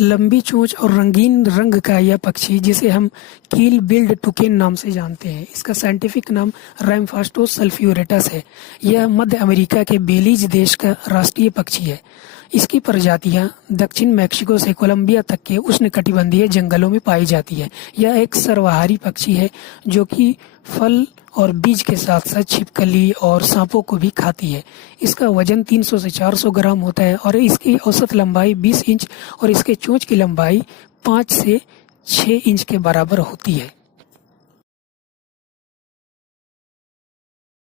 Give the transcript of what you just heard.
लंबी चोंच और रंगीन रंग का यह पक्षी, जिसे हम कील बिल्ड टुकेन नाम से जानते हैं, इसका साइंटिफिक नाम रैमफास्टोस सल्फ्यूरेटस है। यह मध्य अमेरिका के बेलीज देश का राष्ट्रीय पक्षी है। इसकी प्रजातियां दक्षिण मैक्सिको से कोलंबिया तक के उष्णकटिबंधीय जंगलों में पाई जाती है। यह एक सर्वाहारी पक्षी है जो कि फल और बीज के साथ साथ छिपकली और सांपों को भी खाती है। इसका वजन 300 से 400 ग्राम होता है और इसकी औसत लंबाई 20 इंच और इसके चोंच की लंबाई 5 से 6 इंच के बराबर होती है।